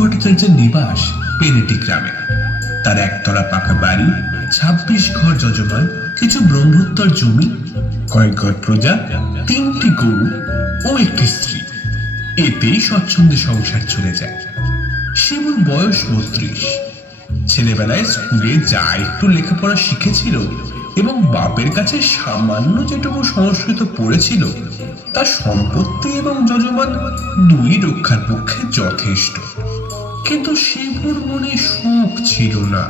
ভট্টাচার্যের নিবাস পেনেটি গ্রামে। তার একতলা পাকা বাড়ি, 26 ঘর যজমান, কিছু ব্রহ্মোত্তর জমি, কয়েক ঘর প্রজা, 3টি গরু ও একটি স্ত্রী। এতেই স্বচ্ছন্দে সংসার চলে যায়। শিবুর বয়স 32। ছেলেবেলায় স্কুলে যা একটু লেখাপড়া শিখেছিল এবং বাপের কাছে সামান্য যেটুকু সংস্কৃত পড়েছিল, তার সম্পত্তি এবং যজমান দুই রক্ষার পক্ষে যথেষ্ট। কিন্তু শিবুর মনে সুখ ছিল না।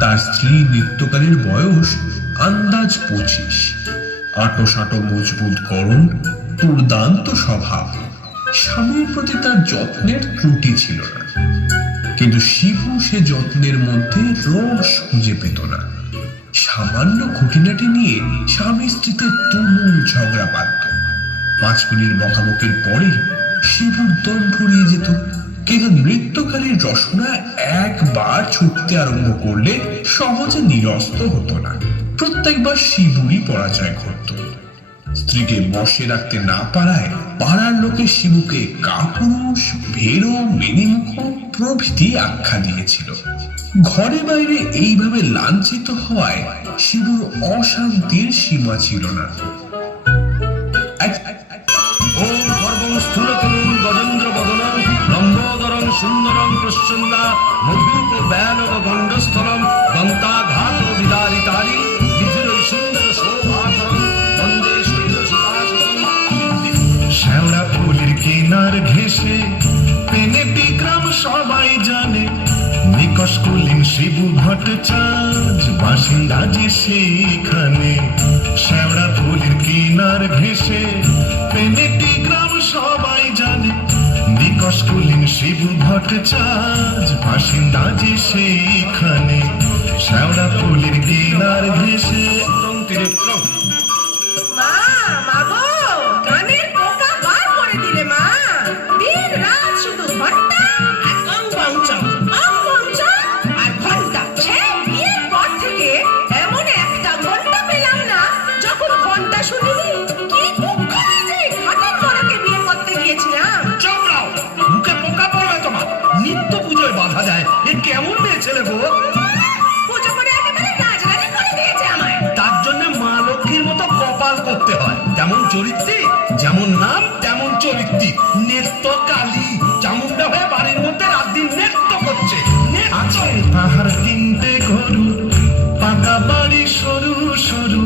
তার স্ত্রী নিত্যকালের বয়স আন্দাজ 25। আঁটো মজবুত গড়ন, দুর্দান্ত স্বভাব। স্বামীর প্রতি তার যত্নের ত্রুটি ছিল না, কিন্তু শিবু সে যত্নের মধ্যে রস খুঁজে পেত না। সামান্য খুঁটিনাটি নিয়ে স্বামী স্ত্রীতে তুমুল ঝগড়া বাঁধত। 5 মিনিট বকাবকির পরে শিবুর দম ফুরিয়ে যেত। কিন্তু নৃত্যকালীর রসনা একবার ছুটতে আরম্ভ করলে সহজে নিরস্ত হতো না। প্রত্যেকবার শিবুরই পরাজয় ঘটত। স্ত্রীকে বশে রাখতে না পারায় পাড়ার লোকে শিবুকে কাপুরুষ, ভেড়ো, মেনিমুখ প্রভৃতি আখ্যা দিয়েছিল। ঘরে বাইরে এইভাবে লাঞ্ছিত হওয়ায় শিবুর অশান্তির সীমা ছিল না। ওম গর্বং স্থূলতনুং গজেন্দ্র বদনং লম্বোদরং সুন্দরং প্রচ্ছন্না মধুপ ব্যানব গণ্ডস্থলম দন্তাঘাত বিদারিতারি বিধুরৈ সুন্দর শোভাধরং বন্দে শৈলসুতাশিসং। শ্যাওড়া ফুলের কিনার ঘেঁষে পেনেটি গ্রাম সবাই জানে, নিকষ কুলীন শিবু ভট্টাচার্য বাসিন্দা যে সেইখানে। শ্যাওড়া ফুলের কিনার ঘেঁষে পেনেটি গ্রাম সবাই জানে, নিকষ কুলীন শিবু ভট্টাচার্য বাসিন্দা যে সেইখানে। শ্যাওড়া ফুলের কিনার ঘেঁষে মা, মা গো, কানের পোকা বার করে দিলে মা। দিন রাত শুধু ঘন্টা আর অঙ্গঞ্চম, আর ঘন্টা। সে বিয়ের পর থেকে এমন একটা ঘন্টা পেলাম না যখন ঘন্টা শুনিনি। কি দুঃখ যে ঘাটের মোড়কে বিয়ে করতে গিয়েছিলাম। চমড়াও, মুখে পোকা পড়বে তোমার। নিত্য পুজোয় বাধা দেয়, এ কেমন মেয়ে ছেলে গো? পুজো করে একেবারে রাজরানি করে দিয়েছে আমায়। তার জন্য মা লক্ষ্মীর মতো কপাল করতে হয়। যেমন চরিত্রী, যেমন নাম তেমন চরিত্রী। নেত্য কালী চামুন্ডা হয়ে বাড়ির মধ্যে রাত দিন নৃত্য করছে। আছে তাহার 3টে গরু, পাকা বাড়ি সরু সরু।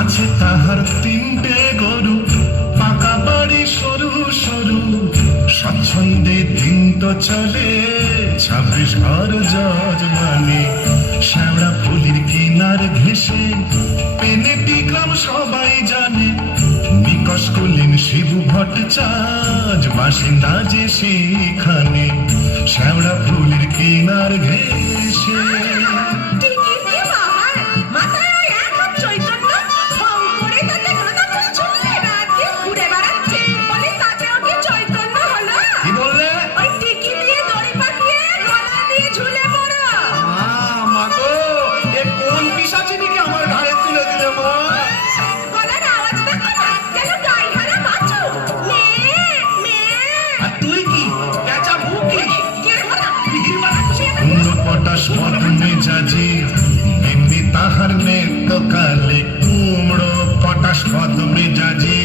আছে তাহার 3টে গরু, পাকা বাড়ি সরু সরু। স্বচ্ছন্দে দিন তো চলে, 26 ঘর যজমানে। শ্যাওড়া ফুলের কিনার ঘেঁষে পেনেটি গ্রাম সবাই জানে, নিকষ কুলীন শিবু ভট্টাচার্য বাসিন্দা যে সেইখানে। শ্যাওড়া ফুলের কিনার ঘেঁষে টিকি দিয়ে বাহার, মাথায় ওই এক হাত চৈতন্য, ঢং করে তাতে গাঁদা ফুল ঝুলিয়ে রাত দিন ঘুরে বেড়াচ্ছে। বলে তাতেও কি চৈতন্য হলো? কি বললে? ওই টিকি দিয়ে দড়ি পাকিয়ে গলা দিয়ে ঝুলে পড়ো। মা গো, এ কোন পিশাচিনিকে আমার ঘাড়ে তুলে দিলে মা? গলার আওয়াজ দেখো না, যেন গাইহারা বাছুর। মেয়ে, মেয়ে। আর তুই কি পেঁচা মুখি? কে হলো? ভিড় বাড়াচ্ছি। পটাশ পদ মেজাজি এমনি তাহার নেত্য কালে। কুমড়ো পটাশ পদ মেজাজি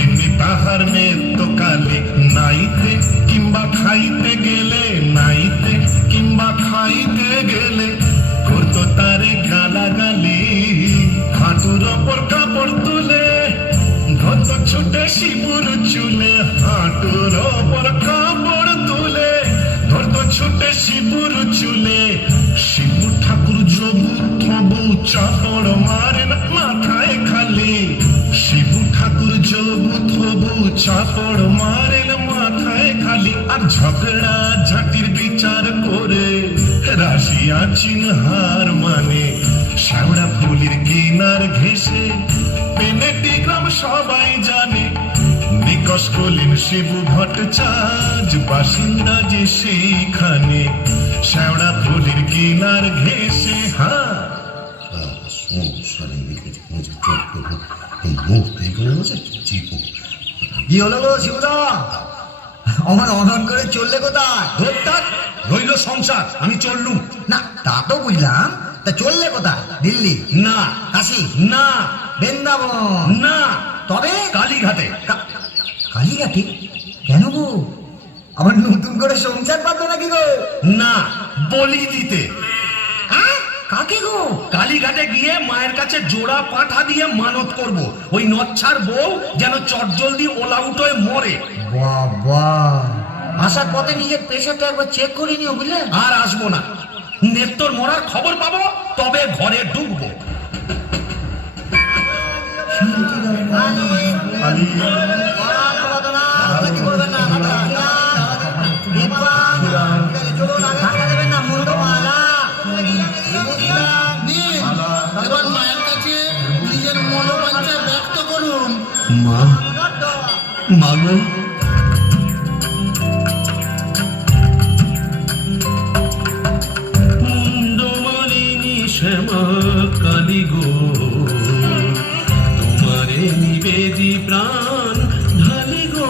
এমনি তাহার নেত্য কালে। নাইতে কিংবা খাইতে গেলে, নাইতে কিংবা খাইতে গেলে করতো তারে গালাগালি। হাঁটুর ওপর কাপড় তুলে ধরতো ছুটে শিবুর চুলে। হাঁটুর ওপর কাপড় তুলে ধরতো ছুটে শিবুর চুলে। শিবু ঠাকুর জবু থবু চাপড় মারেন মাথায় খালি। শিবু ঠাকুর জবু থবু চাপড় মারেন মাথায় খালি। আর ঝগড়া ঝাঁটির বিচার করে রাশিয়া চিনহার মানে। শ্যাওড়া ফুলের কিনার ঘেঁষে পেনেটি গ্রাম সবাই জানে, নিকষ কুলীন শিবু ভট্টাচার্য বাসিন্দা যে সেইখানে। শ্যাওড়া ফুলের কিনার ঘেঁষে কি হলো গো শিবুদা? অমন অনন করে চললে কোথায়? ধরতাক রইল সংসার, আমি চললুম। না তা তো বুঝলাম, তা চললে কোথায়? দিল্লি, না কাশি, না বৃন্দাবন, না, তবে কালীঘাটে। কালীঘাটে? কেন গো, আবার নতুন করে সংসার পাতবে নাকি গো? না, বলি দিতে। হ্যাঁ? কাকে গো? কালীঘাটে গিয়ে মায়ের কাছে জোড়া পাঠা দিয়ে মানত করব, ওই নচ্ছার বউ যেন চটজলদি ওলাউট হয়ে মরে। বাবা, আসার পথে নিজের প্রেশারটা একবার চেক করে নিও, বুঝলে? আর আসবো না, নেত্তর মরার খবর পাবো তবে ঘরে ঢুকবো। এবার মায়ের কাছে নিজের মনোবাঞ্ছা ব্যক্ত করুন। মা, মাগো, মুন্ডমালিনী শ্যামা কালী গো, তোমারে নিবেদি প্রাণ ঢালি গো,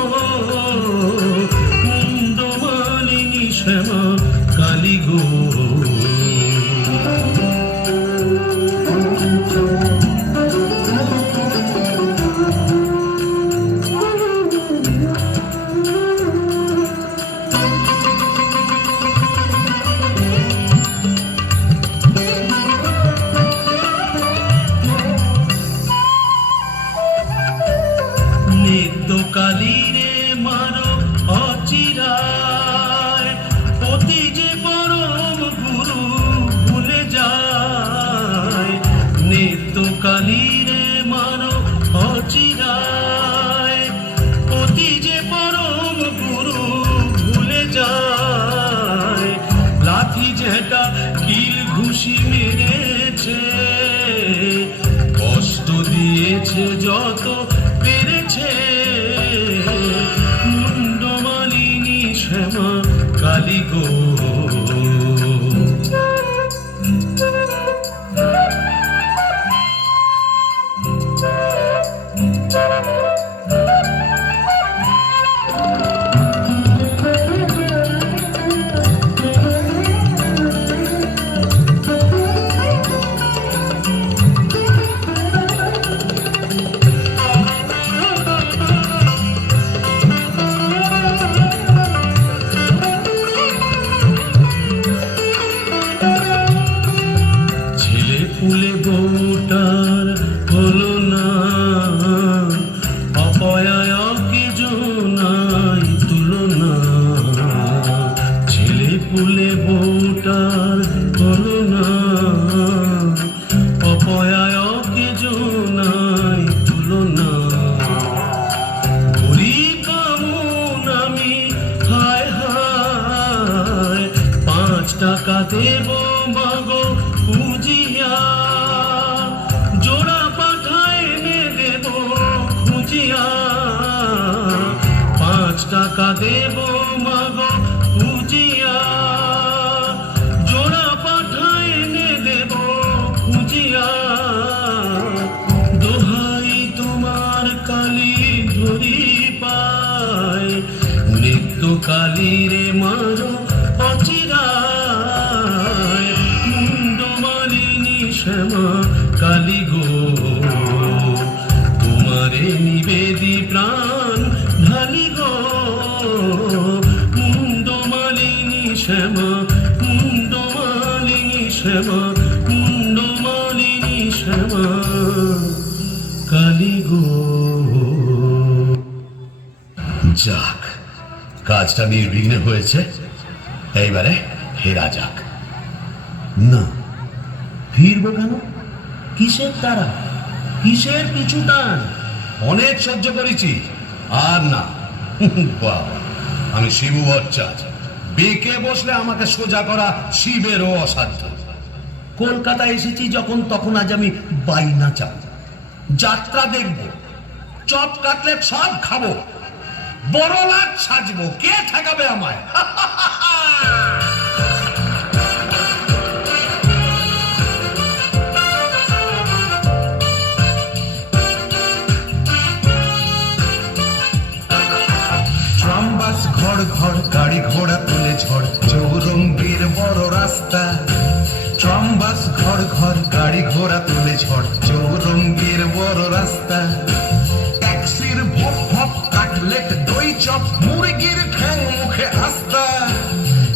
মুন্ডমালিনী শ্যামা কালী গো। কালীরে মারো অচিরায়, পতি যে পরম গুরু ভুলে যায়। নিত্য কালীরে মারো অচিরায়, পতি যে পরম গুরু ভুলে যায়। লাথি ঝেঁটা কিল ঘুষি মেরেছে, কষ্ট দিয়েছে যত পেরেছে। মুন্ডমালিনী শ্যামা কালী গো, ফুলে বউটার হলো না, অপয়াকে জোনাই তুলনা। ছেলে ফুলে বউটার হলো না, অপয়াকে জোনাই তুলনা। গরিব কামুন আমি, হায় হায়, 5 টাকা দেব মাগো খুঁজিয়া, জোড়া পাঠায় এনে দেব খুঁজিয়া। 5 টাকা দেব মাগো খুঁজিয়া, জোড়া পাঠায় এনে দেব খুঁজিয়া। দোহাই তোমার কালী ধরি পায়, নিত্য কালীরে মারো অচিরায়। মুন্ডমালিনী শ্যামা কালী গো, তোমারে নিবেদি প্রাণ ঢালি গো। মুন্ডমালিনী শ্যামা, মুন্ডমালিনী শ্যামা, মুন্ডমালিনী শ্যামা কালী গো। যাক, কাজটা নির্বিঘ্নে হয়েছে, এইবারে ফেরা যাক। না, ফিরবো কেন? কিসের তারা, কিসের পিছু টান? অনেক সহ্য করেছি, আর না। বাবা, আমি শিবু ভট্টাচার্য, বেঁকে বসলে আমাকে সোজা করা শিবেরও অসাধ্য। কলকাতা এসেছি যখন, তখন আজ আমি বাইনা চাপ, যাত্রা দেখব, চপ কাটলেট সব খাবো, বড় লাট সাজবো, কে ঠেকাবে আমায়? ট্রামবাস ঘর ঘর গাড়ি ঘোড়া তুলে ঝড় চৌরঙ্গীর বড় রাস্তা ট্রাম বাস ঘর ঘর গাড়ি ঘোড়া তুলে ঝড় চৌরঙ্গীর বড় রাস্তা ট্যাক্সির ভপ ভপ কাটলেট দই চপ মুরগির ঠ্যাং মুখে আস্তা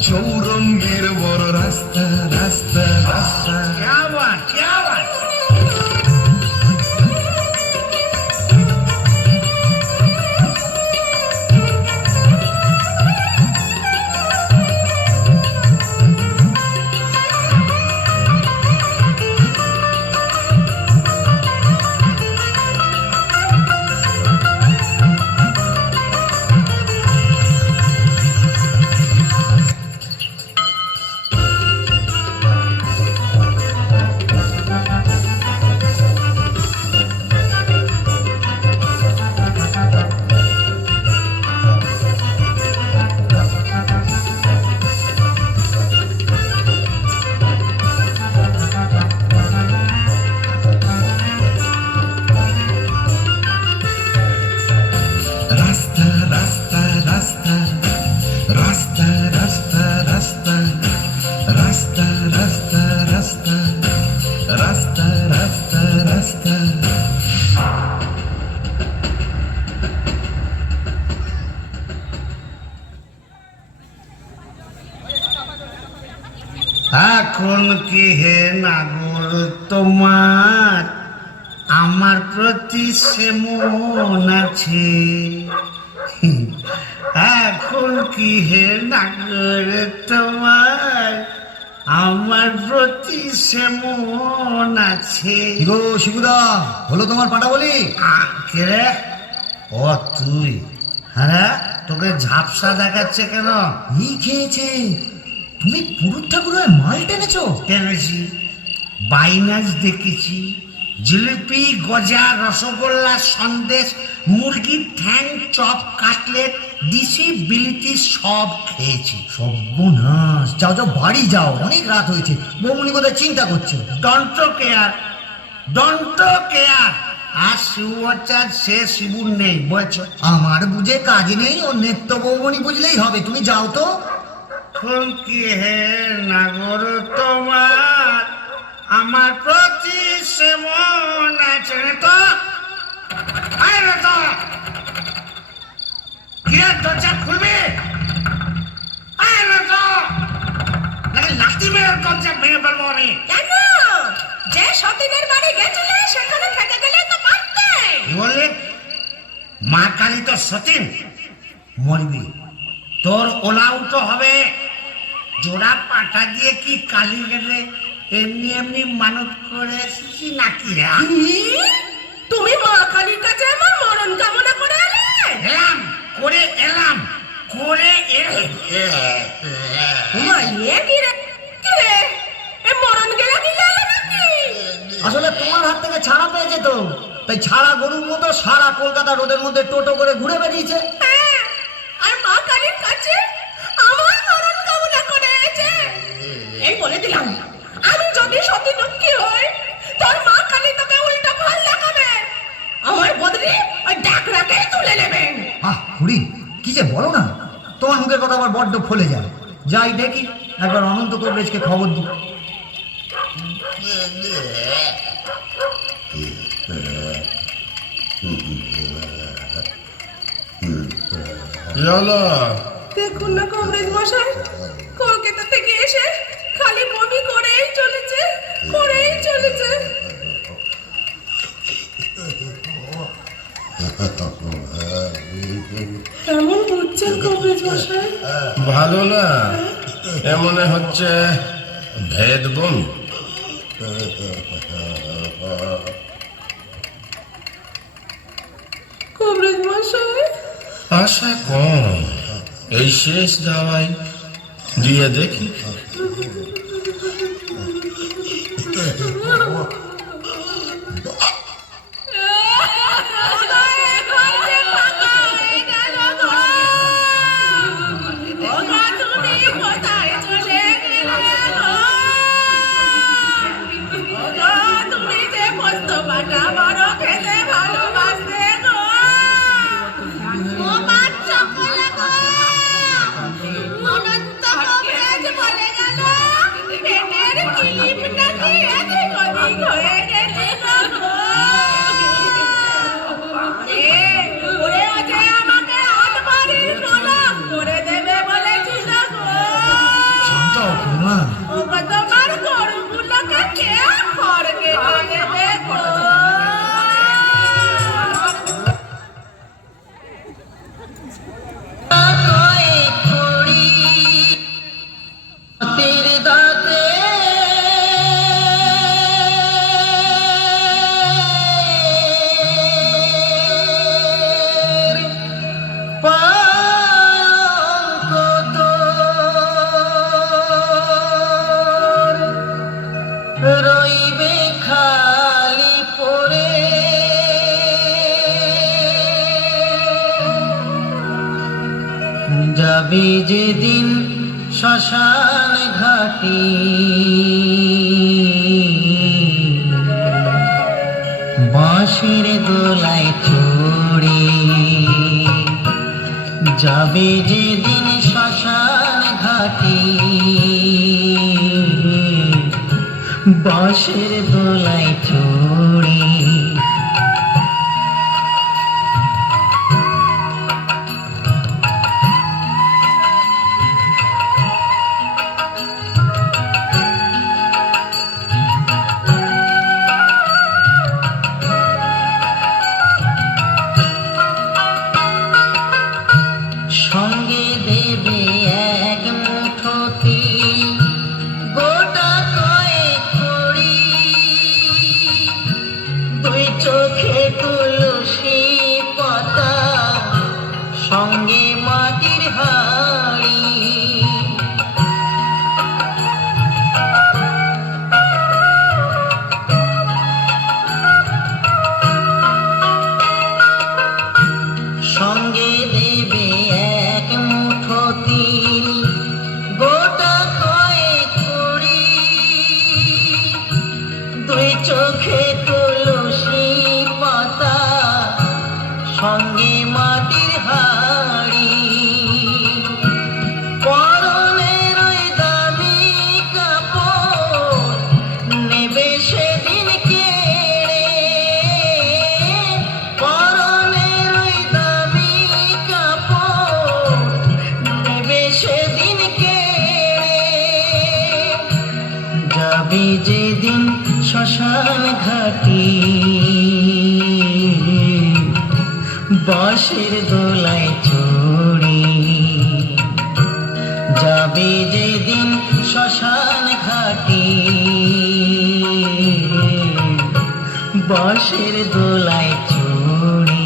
চৌরঙ্গীর বড় রাস্তা রাস্তা রাস্তা এখন কি হে নাগর তোমার আমার প্রতি সে মন আছে? এখন কি হে নাগর তোমার আমার প্রতি সে মন আছে? গো শিবুদা, হলো তোমার পাটা বলি? কে রে? ও তুই? হ্যাঁ, তোকে ঝাপসা দেখাচ্ছে কেন? ই খেয়েছে, তুমি পুরুত ঠাকুরের মাল টেনেছো? টেনেছি, বাইনাস দেখেছি, জিলিপি গজা রসগোল্লা সন্দেশ মুরগির ঠ্যাং চপ কাটলেট দিশি বিলিতি সব খেয়েছি। সর্বনাশ, যাও যাও বাড়ি যাও, অনেক রাত হয়েছে। বৌমনি বোধহয় চিন্তা করছে। Don't care, don't care. আর শিবচার সে শিবুর নেই, বুঝেছো? আমার বুঝে কাজ নেই, ও নেত্য বৌমনি বুঝলেই হবে। তুমি যাও তো। এখন কি হে নাগর তোমার আমার প্রতি সে মন আছে? রে তো আরে তো কি দরজা খুলবে? আরে তো নাকি লাঠি মেরে দরজা ভেঙে ফেলবো আমি। কেন? যে সতীনের বাড়ি গেছিলে সেখানে থেকে গেলে তো পারতে। কি বললি? মা কালী তো সতীন, মরবি, তোর ওলাউটো হবে। জোড়া পাটা দিয়ে কি কালী গেলে এমনি এমনি মানত করে এসেছি নাকি রে? তুমি মা কালীর কাছে আমার মরণ কামনা করে এলে? এলাম করে এলাম করে ওমা, এ কি রে? কি রে? এ মরণ গেলা কি গেল নাকি? আসলে তোমার হাত থেকে ছাড়া পেয়েছে তো, তাই ছাড়া গরুর মতো সারা কলকাতা রোদের মধ্যে টোটো করে ঘুরে বেরিয়েছে। হ্যাঁ, আর মা কালীর কাছে আমার মরণ কামনা করে এসেছে। এই বলে দিলাম, আমি যদি সতী লক্ষ্মী হই, তোর মা কালী তোকে উল্টা ফল দেখাবে। আমার বদলে ওই ডাকরাকে তুলে নেবেন। খুড়ি, কি যে বলো না, তোমার মুখের কথা আবার বড্ড ফলে যায়। যাই দেখি, একবার অনন্ত কবরেজকে খবর দিই। দেখুন না কবরেজ মশাই, কলকাতা থেকে এসে খালি বমি করেই চলেছে, করেই চলেছে। কেমন বুঝছেন কবরেজ মশাই? ভালো না, এমনে হচ্ছে ভেদ বমি। কবরেজ মশাই, আশা কম, এই শেষ দাওয়াই দিয়ে দেখি। যেদিন শ্মশান ঘাটে বাঁশের দোলায় চড়ে, যাবে যেদিন শ্মশান ঘাটে বাঁশের দোলায় চড়ে। সঙ্গে দেবে এক মুঠো তিল, গোটা কয়েক কড়ি, দুই চোখে তুলসী পাতা, সঙ্গে মাটির হাড়ি। সঙ্গে দেবে এক মুঠো তিল, গোটা কয়েক কড়ি, দুই চোখে তুলসী পাতা, সঙ্গে মাটির হাড়ি। পরনের ওই দামি কাপড় নেবে সেদিন কেড়ে, পরনের ওই দামি কাপড় নেবে সেদিন কেড়ে। যাবে যেদিন শ্মশান ঘাটে বাঁশের দোলায় চড়ে, যাবে যেদিন শ্মশান ঘাটে বাঁশের দোলায় চড়ে।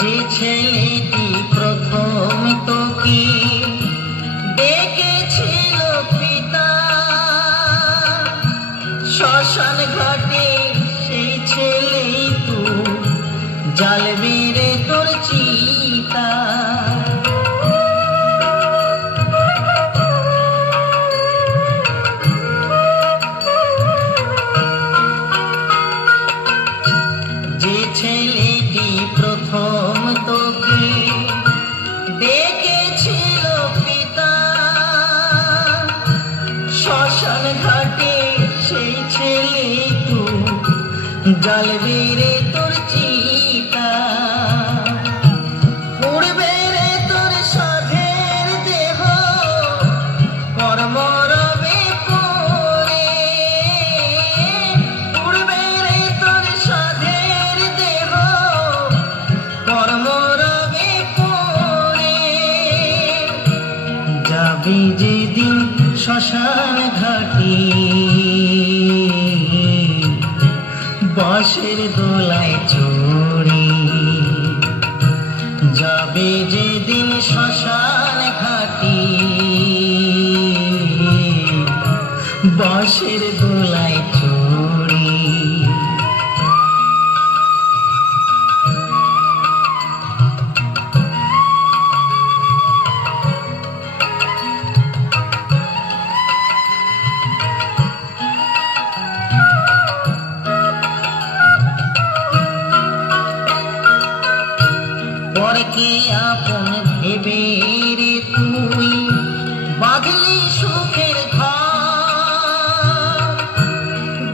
যে ছেলেটি প্রথম তোকে ডেকেছিল পিতা, শ্মশান ঘাটে সেই ছেলেই তো জ্বালবে রে তোর চিতা। যে ছেলেটি প্রথম তোকে ডেকেছিল পিতা, শ্মশান ঘাটে সেই ছেলে তো জ্বালবে রে তোর চিতা। পুড়বে রে তোর সাধের দেহ কর্ম রবে পড়ে, পুড়বে রে তোর সাধের দেহ কর্ম রবে পড়ে। যাবে যেদিন শ্মশান ঘাটে বাঁশের দোলায় চড়ে, যাবে যেদিন শ্মশান ঘাটে বাঁশের দোলায় চড়ে। পরকে আপন ভেবে রে তুই বাঁধলি সুখের ঘর,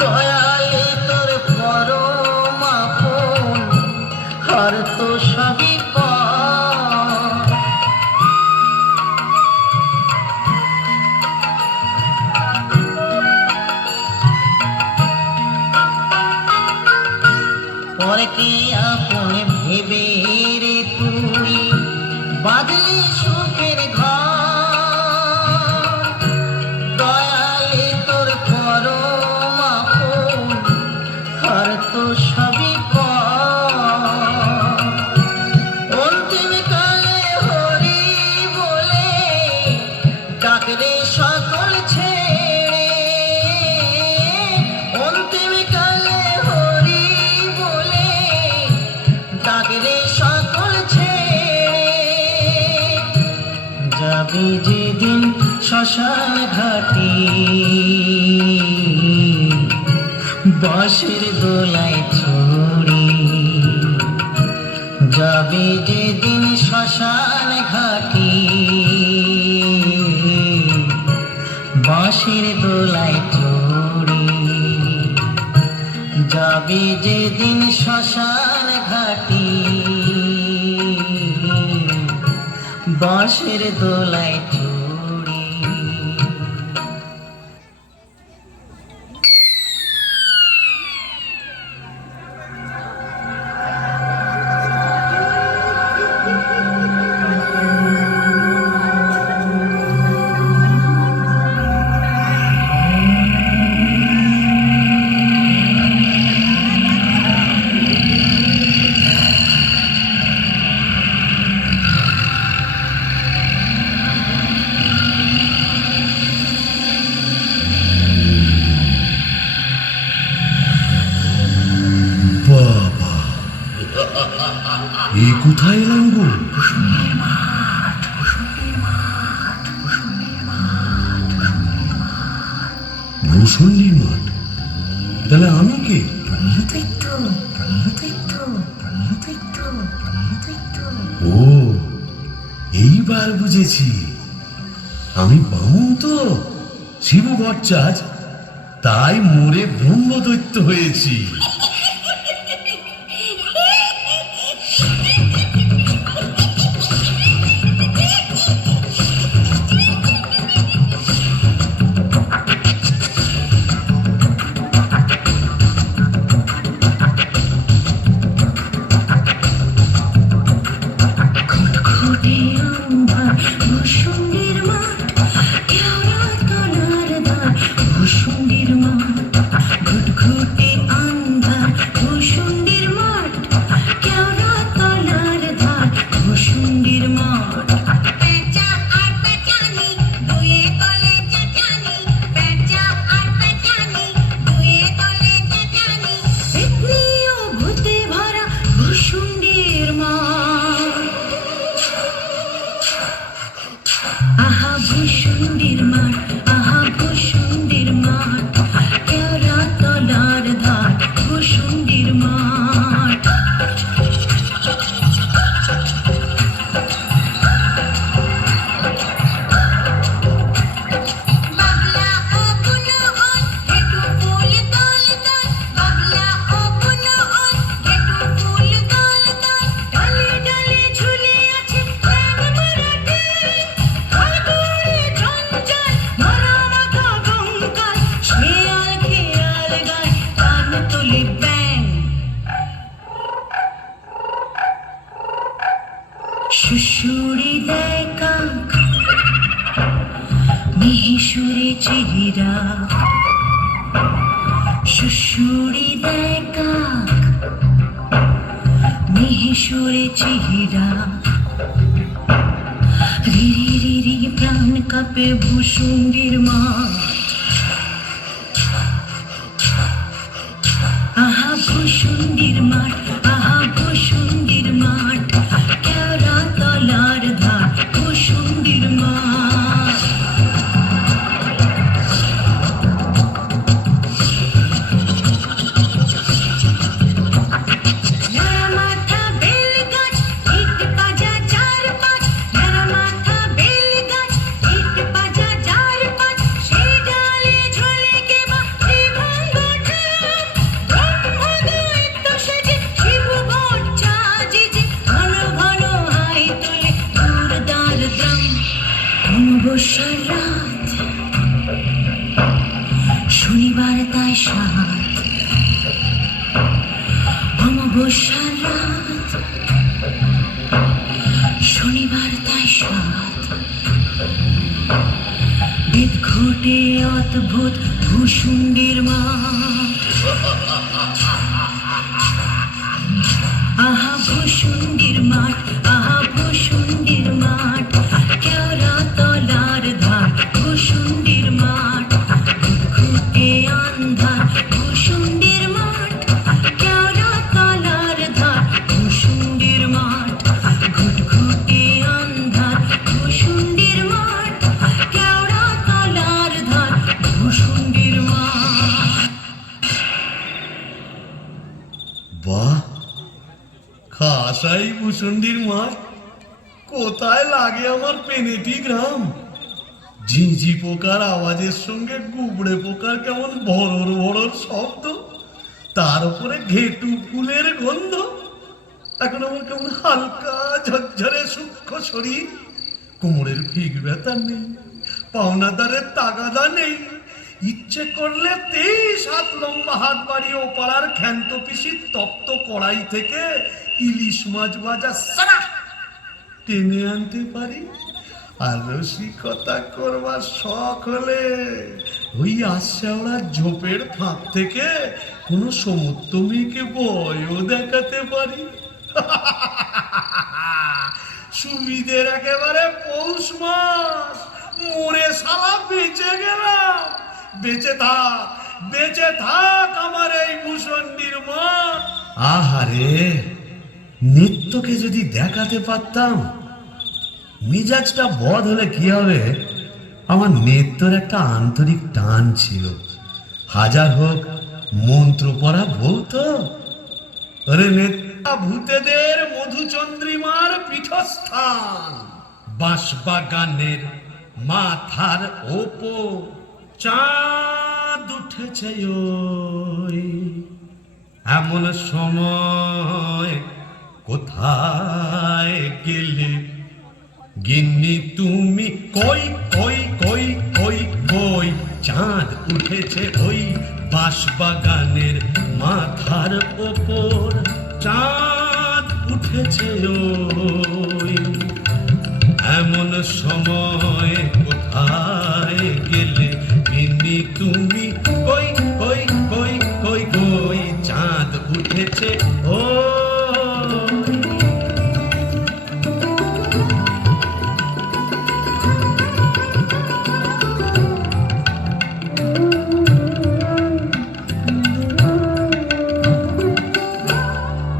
দয়ালে তোর পরম আপন হর তো সবই পর। পরকে আপন ভেবে রে তুই বাঁধলি সুখের ঘর, দয়ালে তোর পরম আপন হর তো সবই পর। রে সকল ছেড়ে যাবি যেদিন শ্মশান ঘাটে বাঁশের দোলায় চড়ে যাবি যেদিন শ্মশান ঘাটে বাঁশের দোলায় চড়ে যাবি যেদিন শ্মশান ঘাটে বাঁশের দোলায় চড়ে। বাবা, এ কোথায় এলাম গো? ভূষণ্ডির মাঠ? তাহলে আমি কে? ও, এইবার বুঝেছি। আমি বামুন তো, শিব ভট্টাচ, তাই মোরে ব্রহ্মদৈত্য হয়েছি। শুশুড়ি দেয় কাক, মিহিসুরে চিহিরা। শুশুড়ি দেয় কাক, মিহিসুরে চিহিরা। রিরি রিরি প্রাণ কাঁপে ভূষুণ্ডির মা। আহা ভূষুণ্ডির মাঠ, আহা ভূষুণ্ডির মাঠ, কেওড়া তলার ধার ভূষুণ্ডির মাঠ। ন্যাড়া মাথা বেল গাছ, ইট পাজা চার পাঁচ। ন্যাড়া মাথা বেল গাছ, ইট পাজা চার পাঁচ। সে ডালে ঝোলে কেবা ত্রিভঙ্গ ঠাক। ব্রহ্মদৈত্য সেজে শিব ভট্টাচার্য যে ঘন ঘন হাই তোলে দুর্দার দ্রাম। অমাবস্যার রাত, শনিবার তাই সাত। অমাবস্যার রাত, শনিবার তাই সাত। বেদ ঘটে অদ্ভুত ভূষুণ্ডির মা। আহা ভূষুণ্ডির মাঠ, আহা ভূষুণ্ডির মাঠ, কেওড়া তলার ধার ভূষুণ্ডির মাঠ। ঘুটঘুটে আন্ধার ভূষুণ্ডির মাঠ, কেওড়া তলার ধার ভূষুণ্ডির বাসাই ভূষণ্ডির মাঠ, কোথায় লাগে আমার পেনেটি গ্রাম। ঝিঝি পোকার আওয়াজের সঙ্গে গুবড়ে পোকার কেমন ভরর ভরর শব্দ, তার উপরে ঘেটু ফুলের গন্ধ। এখন আমার কেমন হালকা ঝরঝরে সূক্ষ্ম শরীর, কোমরের ফিক ব্যথা নেই, পাওনাদারের তাগাদা নেই। ইচ্ছে করলে 23 হাত লম্বা হাত বাড়িয়ে ওপাড়ার ক্ষান্ত পিসির তপ্ত কড়াই থেকে ইলিশ মাছ ভাজা সারা টেনে আনতে পারি। আর রসিকতা করবার শখ হলে ওই আশাওড়ার ঝোপের ফাঁক থেকে কোনো সমুদ্র মেয়েকে বয়ও দেখাতে পারি। সুবিধের একেবারে পৌষ মাস, মরে শালা বেঁচে গেলাম। বেঁচে থাক আমার এই ভূষণ্ডির মা। আহারে, নিত্যকে যদি দেখাতে পারতাম। মেজাজটা বদ হলে কি হবে, আমার নেত্যর একটা আন্তরিক টান ছিল। হাজার হোক মন্ত্র পড়া বউ তো। আরে নেতা ভূতেদের মধুচন্দ্রিমার পীঠস্থান, বাঁশবাগানের মাথার ওপর চাঁদ উঠেছে ওই। এমন সময় কোথায় গেলে গিন্নি তুমি? কই কই কই কই কই, চাঁদ উঠেছে ওই বাঁশবাগানের মাথার ওপর, চাঁদ উঠেছে ওই। এমন সময় কোথায় গেলে গিন্নি তুমি? কই কই কই কই কই, চাঁদ উঠেছে ওই।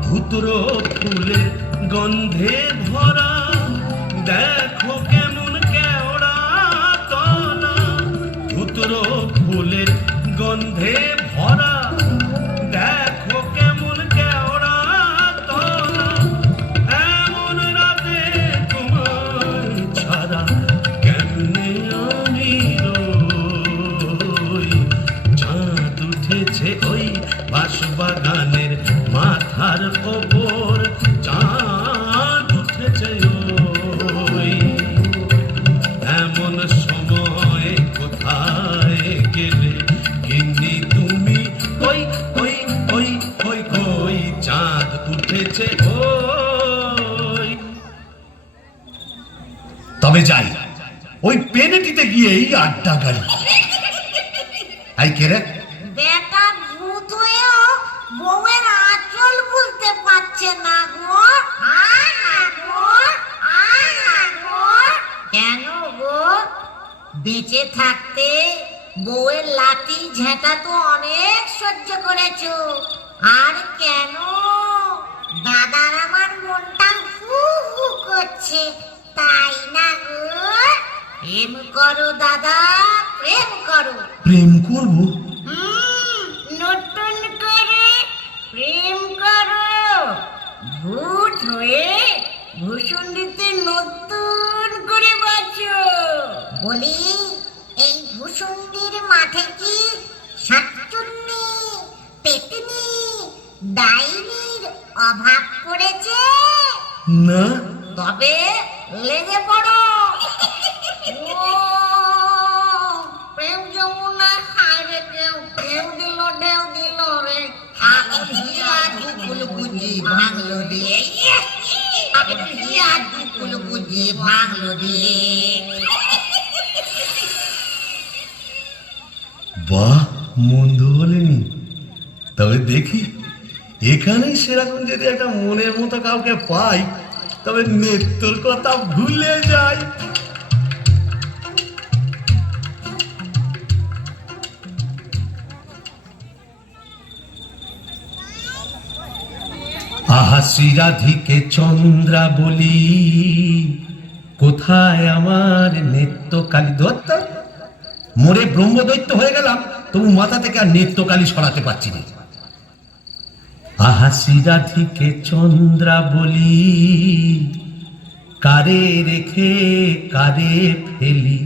ধুতরো ফুলের গন্ধে ভরা, দেখো কেমন কেওড়া তলা। ধুতরো ফুলের গন্ধে ভরা, দেখো কেমন কেওড়া তলা। এমন রাতে তোমার ছাড়া কেমনে আমি রই। চাঁদ উঠেছে ওই বাঁশবাগানের মাথার ওপর, চাঁদ উঠেছে ওই। এমন সময় কোথায় গেলে গিন্নি তুমি? কই কই কই কই কই, চাঁদ উঠেছে ওই। তবে যাই, ওই পেনেটিতে গিয়েই আড্ডা গাড়ি। আই কে রে? বেটা ভূত হয়েও বউয়ের আঁচল বুঝতে পারছে না গো। কেন গো? বেঁচে থাকতে বউয়ের লাঠি ঝেঁটা তো অনেক সহ্য করেছো, আর কেন? দাদার আমার মনটা হু হু করছে, তাই না গো? প্রেম করো দাদা, প্রেম করো। প্রেম করবো? নতুন করে প্রেম করো। ভূত হয়ে ভূষণ্ডিতে নতুন করে বাঁচো। বলি, এই ভূষণ্ডির মাঠে কি শাকচুন্নি, পেতনি, ডাইনির অভাব পড়েছে? না। তবে লেগে পড়ো। ও প্রেম যমুনা হায়রে, ঢেউ দিল রে। আগুন হিয়া দুকুল গুজি ভাঙলো রে। আগুন হিয়া দুকুল গুজি ভাঙলো রে। বাহ, মন্দ বলেনি। তবে দেখি, এখানেই সেরকম যদি একটা মনের মতো কাউকে পাই, তবে নেত্তর কথা ভুলে যাই। আহা শ্রীরাধিকে চন্দ্রা বলি, কোথায় আমার নেত্যকালী? দত্ত মোরে ব্রহ্মদৈত্য হয়ে গেলাম, তবু মাথা থেকে আর নেত্যকালী সরাতে পারছি না। আহাসি রাধিকে চন্দ্রা বলি, কারে রেখে কারে ফেলি।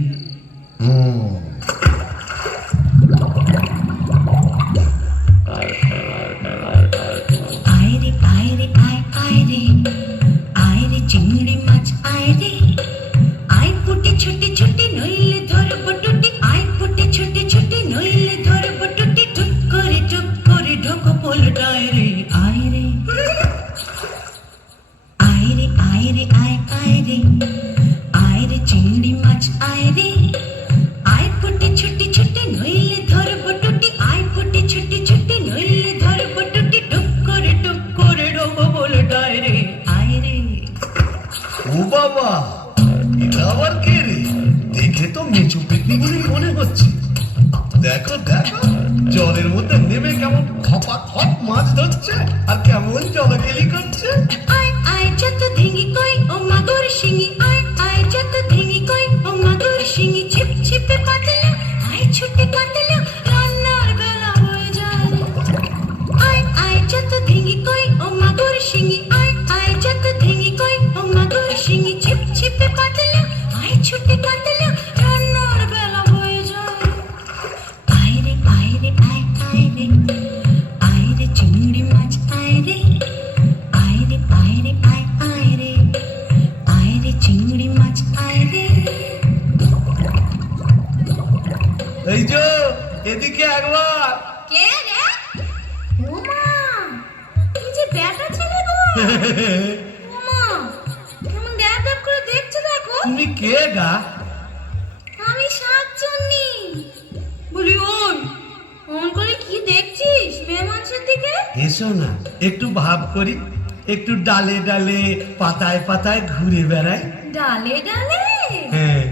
আয় রে আয় রে আয় আয় রে, আয় রে চিংড়ি মাছ আয় রে, আয় ফুটে ছুটে ছুটে নইলে ধরব টুটি, আয় ফুটে ছুটে ছুটে নইলে ধরব টুটি, টুক করে ঢোকো পোলটায় রে, আয় রে আয় রে আয় রে আয় আয় রে, আয় রে চিংড়ি মাছ আয় রে, আয় ফুটে ছুটে ছুটে নইলে ধরব টুটি, আয় ফুটে ছুটে ছুটে নইলে ধরব টুটি, টুক করে ঢোকো পোলটায় রে, আয় রে। ও বাবা, এটা আবার কে রে? দেখে তো মেচু পেটনি বলে মনে হচ্ছে। দেখো দেখো, জলের মধ্যে নেমে কেমন খপাত খপ মাছ ধরছে আর কেমন জলকেলি করছে। আয় আয় যত ধিঙ্গি কই ও মাগুর শিঙি, আয় আয় যত ধিঙ্গি কই ও মাগুর শিঙি, ছিপ ছিপে পাতলা আয় ছুটে কাতলা, রান্নার বেলা হয়ে যায়। আয় আয় যত ধিঙ্গি কই ও মাগুর শিঙি, আয় আয় যত ধিঙ্গি কই ও মাগুর শিঙি, ছিপ ছিপে পাতলা আয় ছুটে কাতলা, রান্নার বেলা হয়ে যায়। আয় রে আয় রে আয় আয় রে, আয় রে চিংড়ি মাছ আয় রে, আয় রে আয় রে আয় আয় রে, আয় রে চিংড়ি মাছ আয় রে। এই যে এদিকে একবার। কে রে? ওমা, কি যে ব্যাটা ছেলে গো! ওমা, কেমন ড্যাব ড্যাব করে দেখছে দেখো। তুমি কে গা? আমি শাকচুন্নি। বলি ওই, অমন করে কি দেখছিস মেয়ে মানুষের দিকে? এসো না, একটু ভাব করি, একটু ডালে ডালে পাতায় পাতায় ঘুরে বেড়াই। ডালে ডালে, হ্যাঁ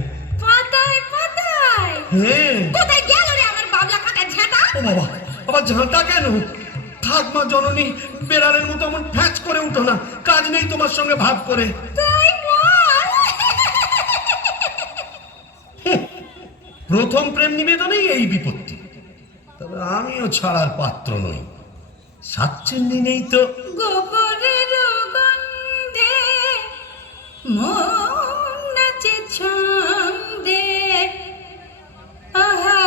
পাতায় পাতায়। হ্যাঁ। কোথায় গেল রে আমার বাবলা কাকা ঝাঁটা? ও বাবা, আবার ঝাঁটা কেন? থাক মা জননী, বেড়ালের মতো এমন ফ্যাচ করে উঠো না, কাজ নেই তোমার সঙ্গে ভাব করে। তাই বল। প্রথম প্রেম নিবেদনেই এই বিপত্তি। তবে আমিও ছাড়ার পাত্র নই। সাতচন্নি নেই তো। গোবরের গন্ধে মন নাচে ছন্দে, আহা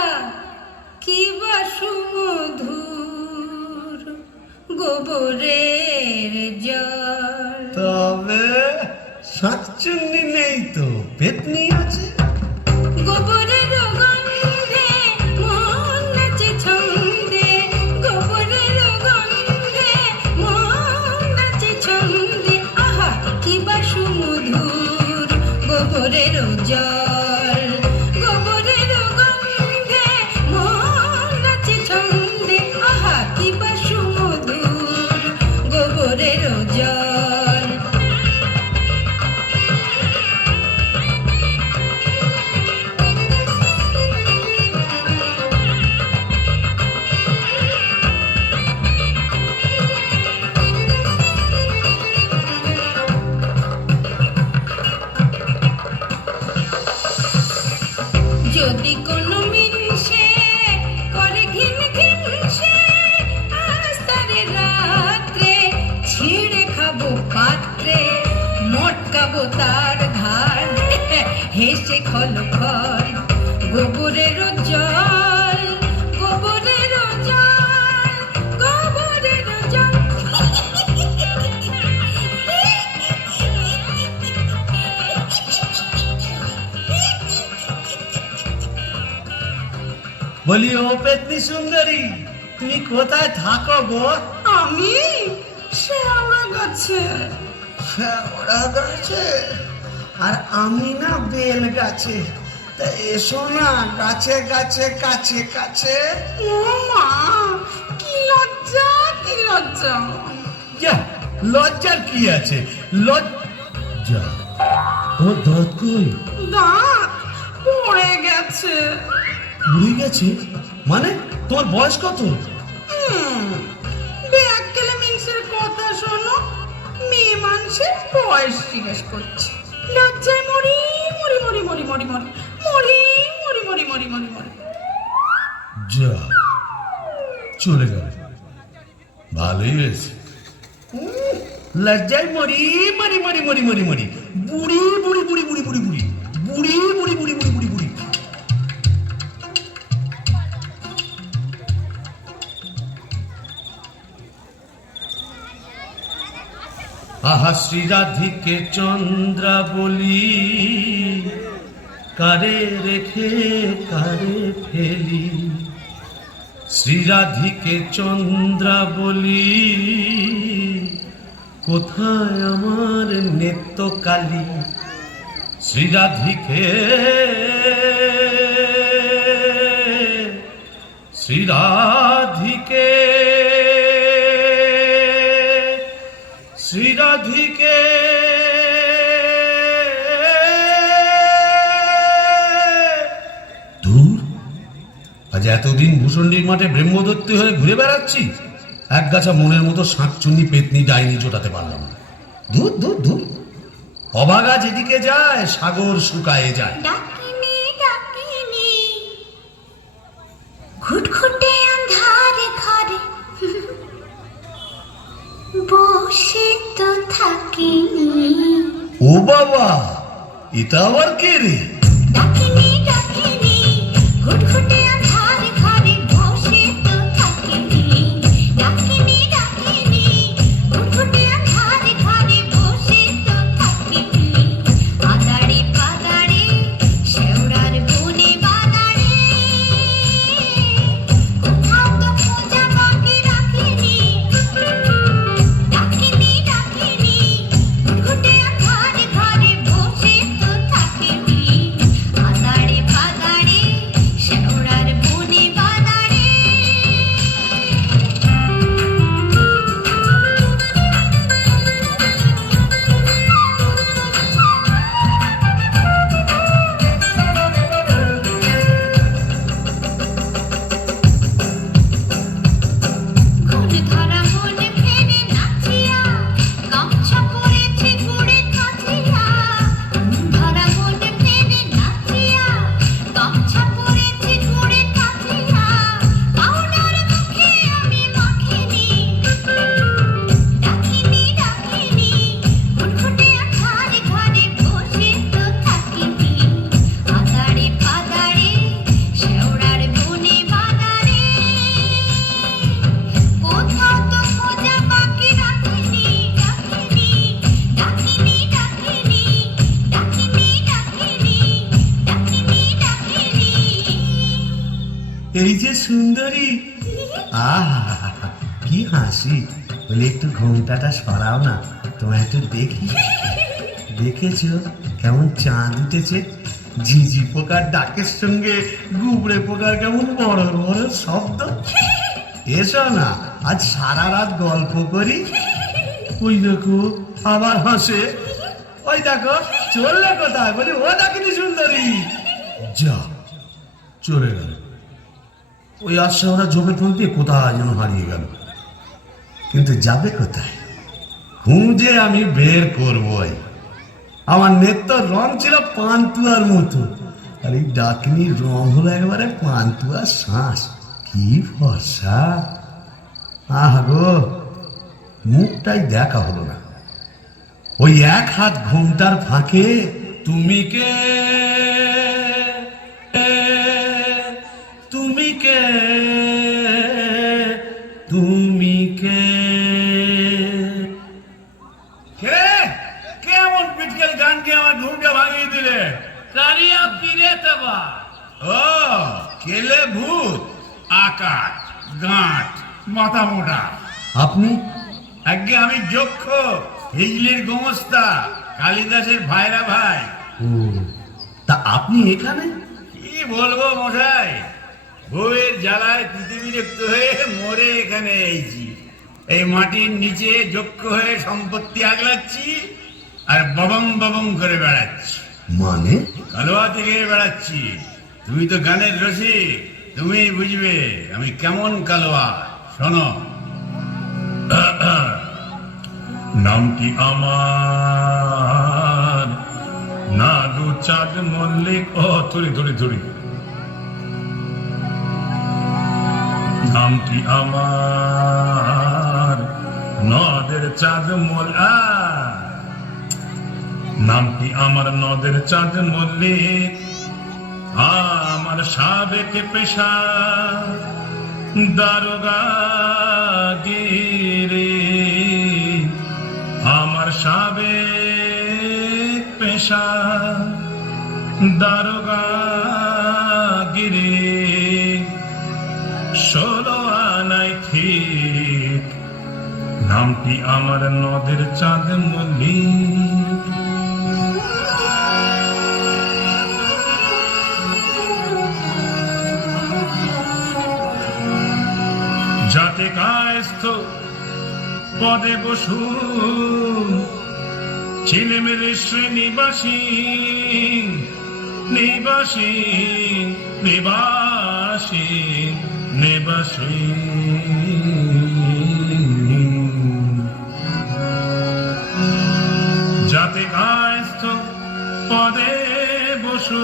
কি বা সুমধুর গোবরের জল। তবে সাতচন্নি নেই তো, পেতনি আছে। গোবরের গন্ধে মন নাচে ছন্দে, গোবরের গন্ধে মন নাচে ছন্দে, আহা কি বা সুমধুর গোবরের জল। গোবরের গন্ধে মন নাচে ছন্দে, আহা কি বা সুমধুর গোবরের জল। যদি কোনো মিনসে করে ঘিন ঘিনসে, আজ তারে রাত্রে ছিঁড়ে খাবো পাত্রে, মটকাবো তার ঘাড় হেসে খল খল গোবরের জল, গোবরের জল, গোবরের জল। বলি ও পেতনি সুন্দরী, তুমি কোথায় থাকো গো? আমি শেওড়া গাছে। শেওড়া গাছে? আর আমি না বেল গাছে। তা এসো না গাছে গাছে কাছে কাছে। ও মা, কি লজ্জা কি লজ্জা। যা, লজ্জার কি আছে? লজ্জা? ও দাঁত কই? দাঁত পড়ে গেছে। উড়ে গেছে? মানে তোমার বয়স কত? ব্যাককেলে মিন্সের কথা শোনো, মেয়ে মানুষের বয়স জিজ্ঞেস করছে। লজ্জায় মরি মরি মরি মরি মরি মরি মরি মরি মরি মরি মরি মরি। যা, চলে গেল, ভালোই হয়েছে। লজ্জায় মরি মরি মরি মরি মরি মরি বুড়ি বুড়ি বুড়ি বুড়ি বুড়ি বুড়ি বুড়ি বুড়ি বুড়ি বুড়ি বুড়ি বুড়ি। আহা শ্রীরাধিকে চন্দ্রা বলি, কারে রেখে কারে ফেলি। শ্রীরাধিকে চন্দ্রা বলি, কোথায় আমার নেত্রকালী। শ্রীরাধিকে শ্রীরাধিকে শ্রীরাধিকে দূর, আজ এতদিন ভূষণ্ডির মাঠে ব্রহ্মদত্তী হয়ে ঘুরে বেড়াচ্ছি, এক গাছা মনের মতো শাঁকচুন্নি পেতনি ডাইনি জোটাতে পারলাম না। দূর দূর দূর, অভাগা যেদিকে যায় সাগর শুকায়ে যায়। ডাকিনি ডাকিনি ঘুটঘুটে আন্ধারে ঘরে বসে তো থাকিনি। ও বাবা, এটা আবার কে রে? ডাকিনি ডাকিনি ঘুটঘুটে আন্ধারে ঘরে বসে তো থাকিনি। ডাকিনি ডাকিনি ঘুটঘুটে আন্ধারে ঘরে বসে তো থাকিনি। আগাড়ে পাগাড়ে শেওড়ার বনে বাগাড়ে কোথাও তো খোঁজা বাকি রাখিনি। ডাকিনি ডাকিনি ঘুটঘুটে আন্ধারে ঘরে বসে তো থাকিনি। আগাড়ে পাগাড়ে শেওড়ার বনে বাগাড়ে। কোন ধরা মনে ফেরে নাচিয়া গামছা পরেছে গোড়ে কাঁচিয়া। কোন ধরা মনে ফেরে নাচিয়া গামছা পরেছে গোড়ে কাঁচিয়া। পাউডার মুখে আমি মাখিনি। ডাকিনি ডাকিনি ঘুটঘুটে আন্ধারে ঘরে বসে তো থাকিনি। আগাড়ে পাগাড়ে শেওড়ার বনে বাগাড়ে কোথাও তো খোঁজা বাকি রাখিনি। ডাকিনি ডাকিনি ডাকিনি ডাকিনি ডাকিনি ডাকিনি ডাকিনি। এই যে সুন্দরী, আহা কি হাসি। বলে একটু ঘোমটাটা সরাও না, তোমায় একটু দেখি। দেখেছো কেমন চাঁদ উঠেছে? ঝিঝি পোকার ডাকের সঙ্গে গুবড়ে পোকার কেমন বড় বড় শব্দ। এসো না, আজ সারা রাত গল্প করি। ওই দেখো আবার হাসে। ওই দেখো চললে কোথায়? বলি ও ডাকিনি সুন্দরী। যা চলে গেল। ওই আশা ওরা জোকে টোল দিয়ে কোথায় যেন হারিয়ে গেল। কিন্তু যাবে কোথায়? খুঁজে আমি বের করবই। আমার নেত্রর রং ছিল পান্তুয়ার মতো, আর এই ডাকিনীর রং হলো একবারে পান্তুয়ার শ্বাস। কি ফর্সা! আহ গো, মুখটাই দেখা হলো না। ওই এক হাত ঘোমটার ফাঁকে তুমি কে, তুমি কে, তুমি কে, কে কেমন পিটকেল গান কে আমার ঘুমটা ভাঙিয়ে দিলে? কারিয়া পিরে তবা। ও কেলে ভূত, আকাশ গাঁট মাথা মোটা। আপনি? আগে আমি যক্ষ, হিজলির গোমস্তা, কালিদাসের ভাইরা ভাই। ও, তা আপনি এখানে? কি বলবো মশাই, বউয়ের জ্বালায় পৃথিবীরক্ত হয়ে মরে এখানে এইছি। এই মাটির নিচে যক্ষ হয়ে সম্পত্তি আগলাচ্ছি আর ববং ববং করে বেড়াচ্ছি। মানে? কালোয়া থেকে বেড়াচ্ছি। তুমি তো গানের রসিক, তুমি বুঝবে আমি কেমন কালোয়া। শোনো, নামটি আমার নাদু চাঁদ মল্লিক। ও ধরি ধরি ধরি। নামটি আমার নদের চাঁদ নামটি আমার নদের চাঁদ মল্লিক, আমার সাবেক পেশা দারোগাগিরি, আমার সাবেক পেশা দারোগাগিরি, 16 আনায় ঠিক নামটি আমার নদের চাঁদ মল্লিক। যাতে কায়স্থ পদে বসু ছেলেমেলে শ্রেণীবাসী নিবাসী নিবাসী নিবাসী, যাতে কায়স্থ পদে বসু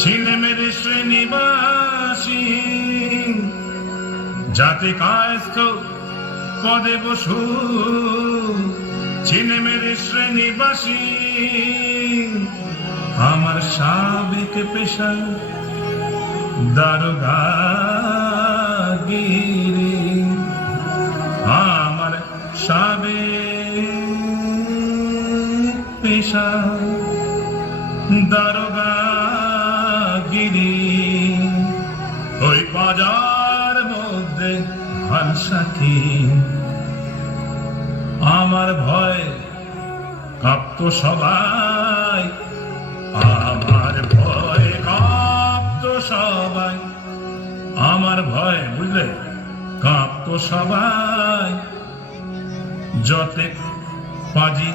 ছেলেমেলে শ্রেণীবাসী, যাতে কায়স্থ পদে বসু ছেলেমেলে শ্রেণীবাসী, আমার সাবেক পেশা দারোগাগিরি, আমার সাবেক পেশা দারোগাগিরি। ওই বাজার মধ্যে ভাল সাথী আমার ভয় কাঁপতো সবাই, আমার ভয় কাঁপতো সবাই, আমার ভয় বুঝলে কাঁপতো সবাই, যতে পাজি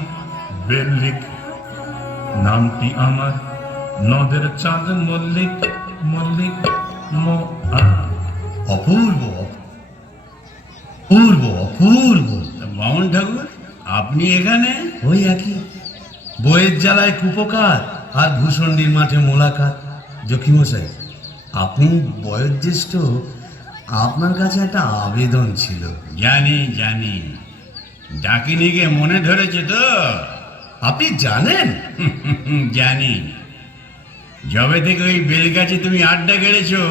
বেল্লিক নামটি আমার নদের চাঁদ মল্লিক মল্লিক অপূর্ব অপূর্ব অপূর্ব। বামন ঠাকুর, আপনি এখানে? ওই একই বইয়ের জ্বালায় কুপকার আর ভূষণ্ডির মাঠে মোলাকাত। জকিমশাই, আপনি বয়োজ্যেষ্ঠ, আপনার কাছে একটা আবেদন ছিল। জানি জানি, ডাকিনিকে মনে ধরেছে তো? আপনি জানেন? জানি, যবে থেকে ওই বেলগাছে তুমি আড্ডা গেড়েছো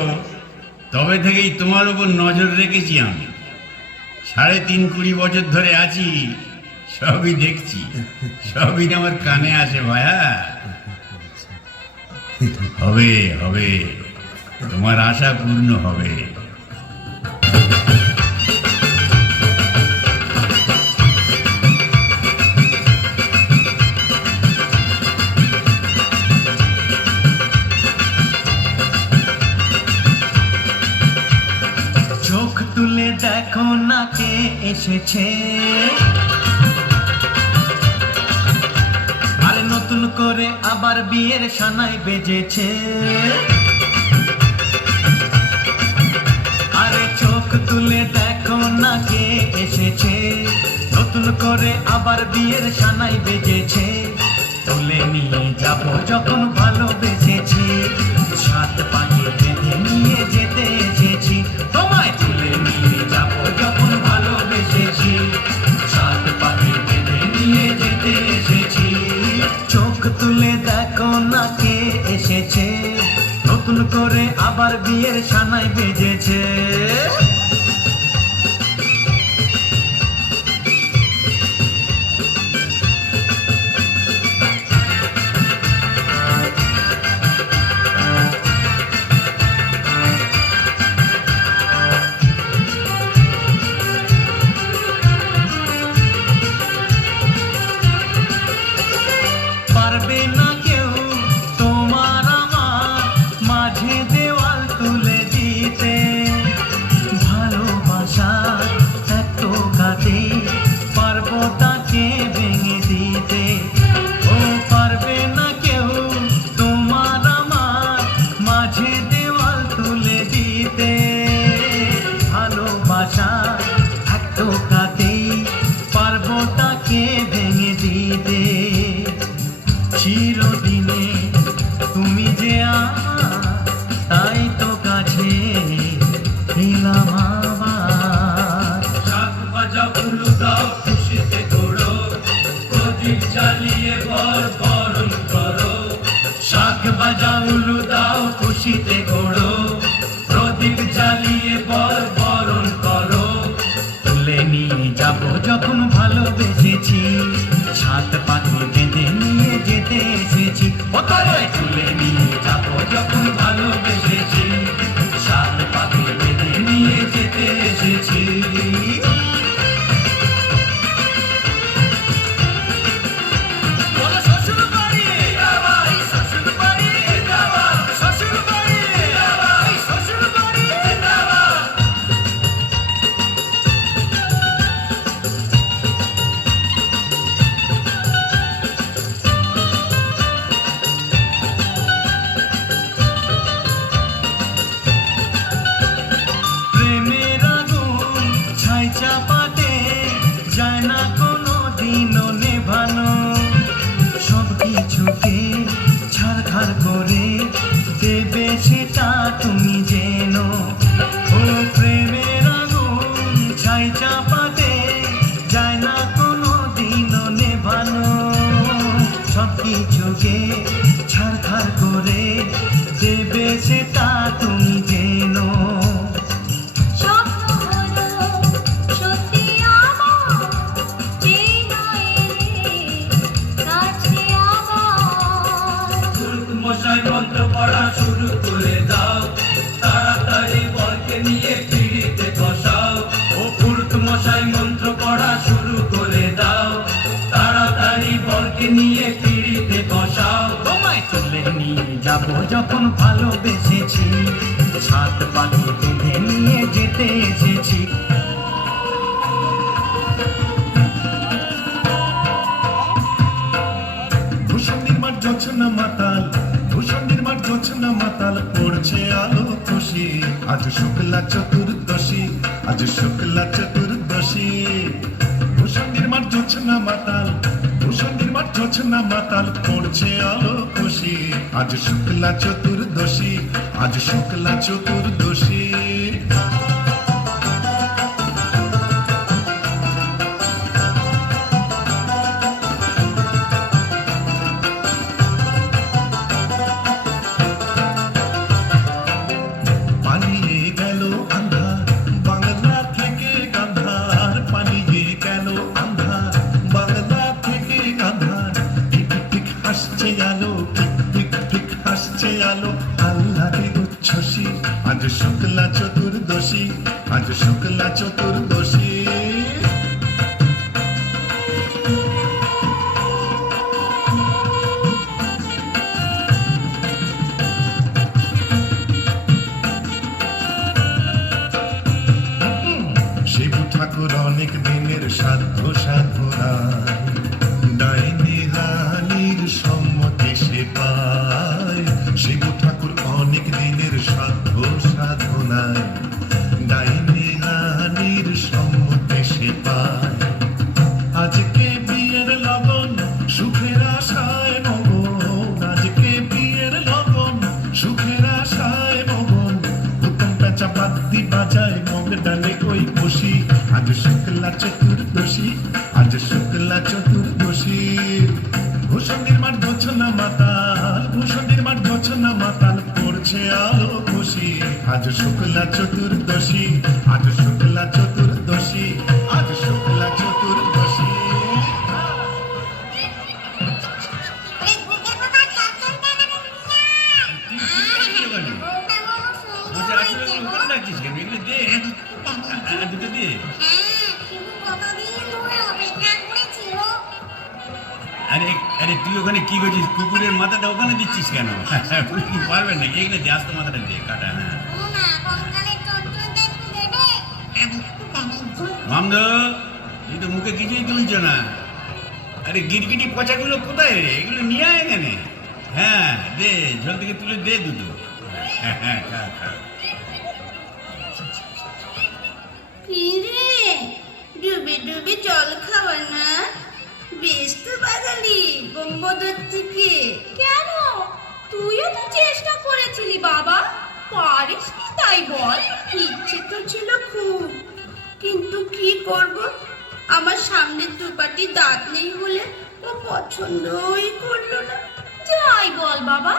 তবে থেকেই তোমার উপর নজর রেখেছি আমি। 3.5-20 বছর ধরে আছি, সবই দেখছি, সবই আমার কানে আসে ভায়া। হবে হবে, তোমার আশা পূর্ণ হবে। চোখ তুলে দেখো না কে এসেছে, আরে নতুন করে আবার বিয়ের সানাই বেজেছে। আরে চোখ তুলে দেখো না কে এসেছে, নতুন করে আবার বিয়ের সানাই বেজেছে। তুলে নিয়ে যাব যখন ভালোবেসেছি, 7 পাকে বেঁধে নিয়ে যেতে এসেছি। তোমায় তুলে নিয়ে যাব যখন ভালোবেসেছি, 7 পাকে বেঁধে নিয়ে যেতে এসেছি। চোখ তুলে দেখো না কে এসেছে, নতুন করে আবার বিয়ের সানাই বেজেছে। পারবে না কেউ তোমার আমার মাঝে দেওয়াল তুলে দিতে, ভালোবাসার এত কাজে পারবো তাকে ভেঙে দিতে। ও পারবে না কেউ তোমার আমার মাঝে দেওয়াল তুলে দিতে, ভালোবাসার এত কাজে পারবো তাকে ভেঙে দিতে। চির জ্বালিয়ে বর বরণ করো, শাক ভাজা উলু দাও খুশিতে ঘোড়ো, প্রদীপ জ্বালিয়ে বর বরণ করো। তুলে নিয়ে যাব যখন ভালোবেসেছি, সাত পাখি বেঁধে নিয়ে যেতে এসেছি। ও তবে তুলে নিয়ে যাব যখন ভালোবেসেছি, সাত পাখি বেঁধে নিয়ে যেতে এসেছি। বলো শ্বশুর বাড়ি যাওয়াই, শ্বশুর বাড়ি যাওয়া, শ্বশুর বাড়ি যাওয়াই, শ্বশুর বাড়ি যাওয়া। প্রেমের আগুন ছাই চাপাতে যায় না কোনো দিনও নেভানো, সব কিছুকে ছাড়খাড় করে দেবে সেটা তুমি যেন। ও প্রেমের আগুন ছাই চাপাতে যায় না কোনো দিনও নেভানো, সব কিছুকে ছাড়খাড় করে দেবে সেটা তুমি যেন। স্বপ্ন হলো সত্যি আমার, যে নয় রে কাছে আমার। পুরুত মশাই মন্ত্র পড়া শুরু করে দাও, তাড়াতাড়ি বরকে নিয়ে পিড়িতে বসাও। ও পুরুত মশাই মন্ত্র পড়া শুরু করে দাও, তাড়াতাড়ি বরকে নিয়ে পিড়িতে বসাও। তোমায় তুলে নিয়ে যাব যখন ভালোবেসেছি, সাত পাখি বেঁধে নিয়ে যেতে এসেছি। ভূষণ নির্মাণ জোছনা মাতাল, ভূষণ নির্মাণ জোছনা মাতাল, পড়ছে আলো খুশি, আজ শুক্লা চতুর্দশী, আজ শুক্লা চতুর্দশী। ভূষণ নির্মাণ জোছনা মাতাল, ভূষণ নির্মাণ জোছনা মাতাল, পড়ছে আলো খুশি, আজ শুক্লা চতুর্দশী, আজ শুক্লা চতুর্দশী। পালিয়ে গেল আন্ধার বাংলা থেকে গান্ধার, পালিয়ে গেল আন্ধার বাংলা থেকে গান্ধার। টিক টিক হাসছে আলো, টিক টিক টিক হাসছে আলো, আল্লাহর উচ্ছ্বাসী, আজ শুক্লা চতুর্দশী, আজ শুক্লা চতুর্দশী। শিব ঠাকুর অনেক দিনের সাধ্য সাধনায়, ডাইনি রানীর সম্মতি সে পায়। শিব ঠাকুর অনেক দিনের সাধ্য সাধনায়, ডাইনি রানীর সম্মতি সে পায়। আজকে বিয়ের লগন সুখের আশায় মগন, আজকে বিয়ের লগন সুখের আশায় মগন। উত্তম পেঁচা পাত্তি বাজায় মগ ডালে ওই বসি, আজ শুক্লা চতুর্দশী, আজ শুক্লা চতুর্দশী। ভূষণ নির্মাণ জোছনা মাতাল, ভূষণ নির্মাণ জোছনা মাতাল, পড়ছে আলো খুশি, আজ শুক্লা চতুর্দশী, আজ শুক্লা চতুর্দশী, আজ শুক্লা চতুর্দশী। বসে আসলে ওখানে ডাকছিস কেন? এগুলো দে, দুটো দে। আরে আরে তুই ওখানে কি করছিস? কুকুরের মাথাটা ওখানে দিচ্ছিস কেন? পারবেন নাকি? এগুলো দিয়ে আস্তে মাথাটা দিয়ে কাটা। মামদ, তুই তো মুখে কিছুই তুলছ না। আরে গিরগিটি পচাগুলো কোথায় রে? এগুলো নিয়ে আয় এখানে। হ্যাঁ দে, জল থেকে তুলে দে দুটো। হ্যাঁ খা খা। কি রে, ডুবে ডুবে জল খাওয়া না? বেশ তো বাঙালি বোম্বদর থেকে। কেন, তুইও তো চেষ্টা করেছিলি বাবা, পারিস না তাই বল? ইচ্ছে তো ছিল খুব, কিন্তু কি করব, আমার সামনে দুপাটি দাঁত নেই বলে ও পছন্দই করলো না। যাই বল বাবা,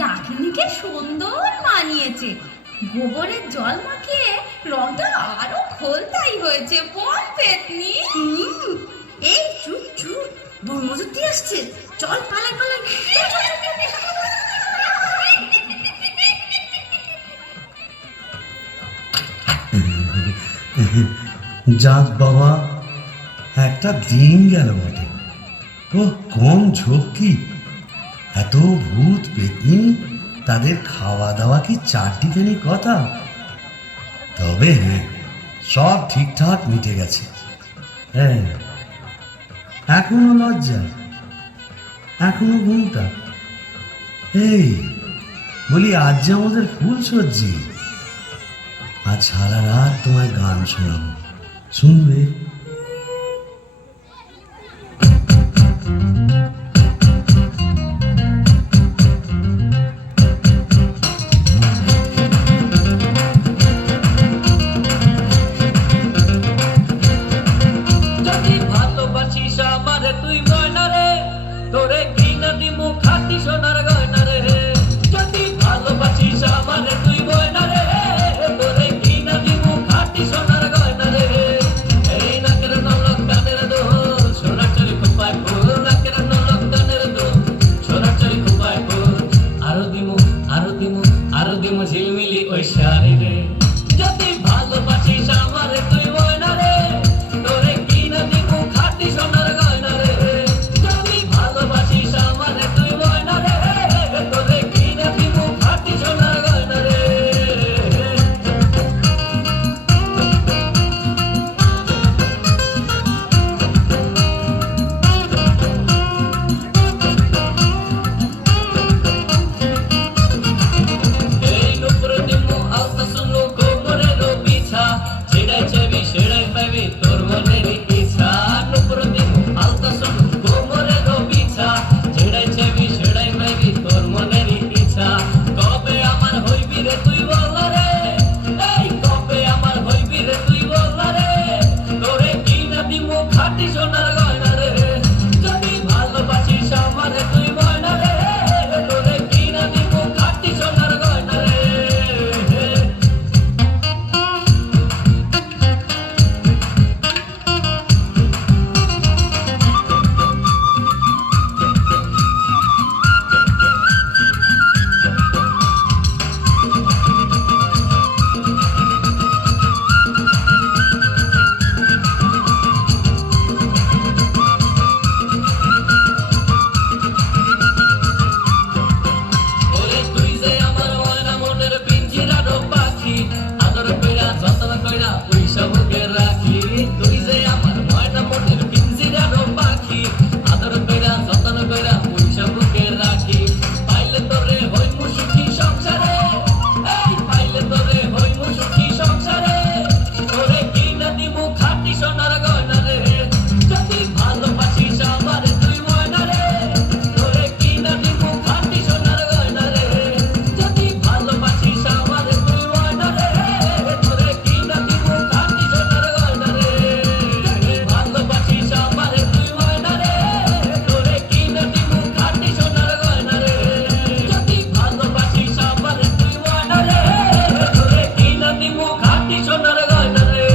ডাকিনীকে সুন্দর মানিয়েছে। গোবরের জল মাখিয়ে রংটা আরো খোলতাই হয়েছে, বল পেতনি? এই চুপ চুপ, বর্মজুতি আসছে, চল পালাই পালাই। যাক বাবা, একটা দিন গেল বটে। ও কম ঝক্কি, এত ভূত পেতনি, তাদের খাওয়া দাওয়া কি চারটিখানি কথা? তবে হ্যাঁ, সব ঠিকঠাক মিটে গেছে। হ্যাঁ, এখনো লজ্জা, এখনো ঘুমটা। এই বলি, আজ যে আমাদের ফুলসজ্জি, আজ সারা রাত তোমায় গান শোনাবো, শুনবে? যদি ভালোবাসিস আমারে তুই ময়না রে, তোরে কিনা দিমু খাঁটি সোনার গয়না রে। যদি ভালোবাসিস আমারে তুই ময়না রে, তোরে কিনা দিমু খাঁটি সোনার গয়না রে। এই নাকের নলক কানের দোল, সোনার চরি খোপায় ফুল, নাকের নলক কানের দোল, সোনার চরি খোপায় ফুল। আরো দিমু আরো দিমু আরো দিমু ঝিলমিলি ওই শাড়ি রে। যদি ভালোবাসিস আমারে তুই ময়না রে, তোরে কিনা দিমু খাঁটি সোনার গয়না রে। যদি ভালোবাসিস আমারে তুই ময়না রে, তোরে কিনা দিমু খাঁটি সোনার গয়না রে। এই নুপুর দিমু আলতা শুনু কোমরের পিছা, ছেড়াই চেবি সেড়াই পাবি তোর মনের ইচ্ছা। নুপুর দিমু আলতা শুনু কোমরের পিছা, ছেড়াই চেবি সেড়াই পাবি তোর মনের ইচ্ছা। কবে আমার হইবি রে তুই বল রে, এই কবে আমার হইবি রে তুই বল রে। তোরে কিনা দিমু খাঁটি সোনার গয়না রে। যদি ভালোবাসিস আমারে তুই ময়না রে, তোরে কিনা দিমু খাঁটি সোনার গয়না রে। ওরে তুই যে আমার ময়না মনের পিঞ্জিরার পাখি, আদর কইরা যত্ন কইরা পয়সা বুকে রাখি। তুই যে আমার ময়না মনের পিঞ্জিরার পাখি, আদর কইরা যত্ন কইরা পয়সা বুকে রাখি। পাইলে তোরে হইমু সুখী সংসারে, এই পাইলে তোরে হইমু সুখী সংসারে। তোরে কিনা দিমু খাঁটি সোনার গয়না রে। যদি ভালোবাসিস আমারে তুই ময়না রে, তোরে কিনা দিমু খাঁটি সোনার গয়না রে। যদি ভালোবাসিস আমারে তুই ময়না রে, তোরে কিনা দিমু খাঁটি সোনার গয়না রে। যদি ভালোবাসিস আমারে তুই ময়না রে, তোরে কিনা দিমু খাঁটি সোনার গয়না রে। যদি ভালোবাসিস আমারে তুই ময়না রে, তোরে কিনা দিমু খাঁটি সোনার গয়না রে।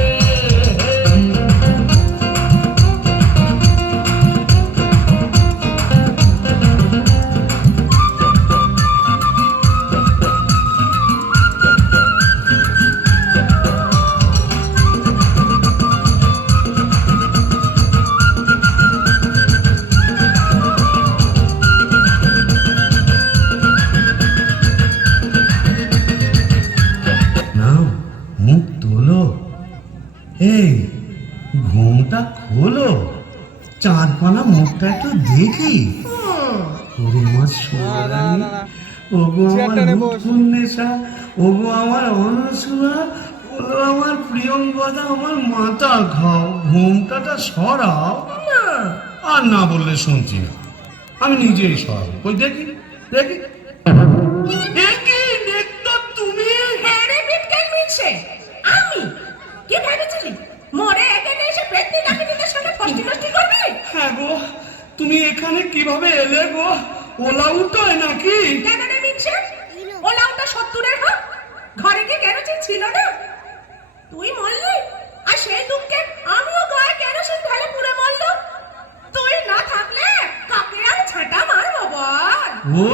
নাও, মুখ তোলো, এই ঘুমটা খোলো, চাঁদপানা মুখটা একটু দেখি। ওরে আমার সোনারানী, ওগো আমার রূপকন্যা, ওগো আমার অনসূয়া, ওগো আমার প্রিয়ঙ্গদা, আমার মাথা খাও, ঘুমটাটা সরাও। আর না বললে শুনছি না, আমি নিজেই সরাবো। ওই দেখি দেখি তুমি। হ্যাঁ রে বিটকেল মিনছে, আমি কি ভেবেছিলি মোরে এখানে এসে পেতনি ডাকিনীদের সঙ্গে ফষ্টি নষ্টি করবি? হ্যাঁ গো, তুমি এখানে কিভাবে এলে গো? ওলা উঠোয় নাকি? কেন রে মিনসে? ওলা ওটা 70-এর হ্যাঁ? ঘরে কি কেরোসিন ছিল না? তুই মরলি আর সেই দুঃখে আমিও গায়ে কেরোসিন ঢেলে পুড়ে মরলাম। তুই না থাকলে কাকে আর ঝাঁটা মারবো বল? ও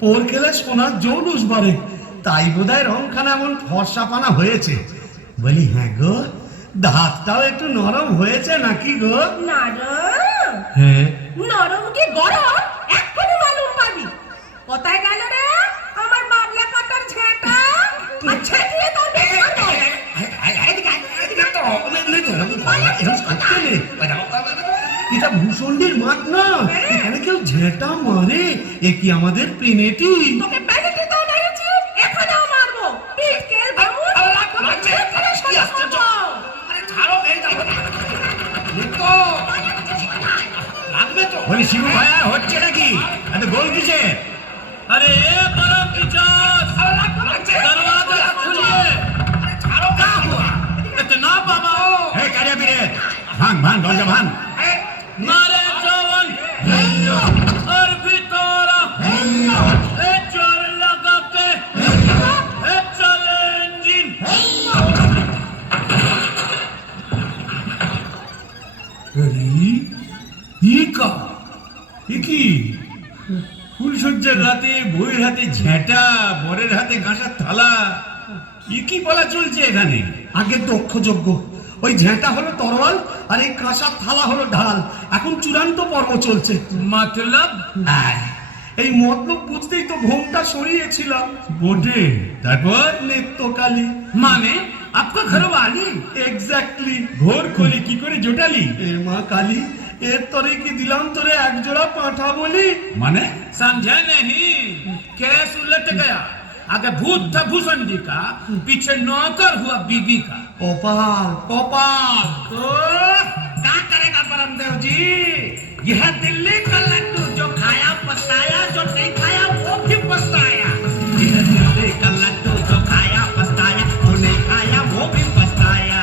পোর খেলে সোনার জৌলুস বাড়ে, তাই বোধহয় রংখানা এমন ফর্সা পানা হয়েছে। বলি হ্যাঁ গো, দাঁতটাও একটু নরম হয়েছে নাকি গো? নরম? হ্যাঁ। নরম কি গরম এক্ষুনি মালুম পাবি। কোথায় গেল রে আমার বাবলা কাটার ঝেঁটা? আর ঝেঁটিয়ে তোর বেশ করবো। এটা ভূষণ্ডির মাঠ না, এখানে কেউ ঝেঁটা মারে? এ কি আমাদের পেনেটি? তোকে পেনেটি তো মেরেছি, এখানেও মারবো। পিঠ কেল বাবু, তোকে ঝেঁটে সোজা করবো। বলি শিবু ভাইয়া হচ্ছে নাকি? এত গোল কিসে? अरे ये करो पिचास, दरवाजा खोलिए। क्या हुआ? इतना बाबा হে কারিয়া পীরে, ভাঙ ভাঙ দরজা ভাঙ। मारे जवान और भितोरा ए चोर लगा के ए चले इंजिन। কি ফুলসজ্জার রাতে বউয়ের হাতে ঝেঁটা, বরের হাতে কাঁসার থালা, কি বলা চলছে এখানে? আগে দক্ষযজ্ঞ, ওই ঝেঁটা হলো তরোয়াল আর এই কাঁসার থালা হলো ঢাল। এখন চূড়ান্ত পর্ব চলছে। মতলব এই মতলব বুঝতেই তো ঘোমটা সরিয়েছিলাম। বটে, তারপর নেত্রকালী মানে আপনার ঘর বালি। এক্স্যাক্টলি। ঘোর করে কি করে জোটালি? এ মা কালী, এর তরে কি দিলাম তোরে এক জোড়া পাঁঠা বলি? মানে समझा नहीं? केस उलट गया। आगे भूत था भूषण जी का, पीछे नौकर हुआ बीबी का। कपाल कपाल तो क्या करेगा परमदेव जी? यह दिल्ली का लड्डू जो खाया पछताया, जो नहीं खाया वो भी पछताया। यह दिल्ली का लड्डू जो खाया पछताया, जो नहीं खाया वो भी पछताया।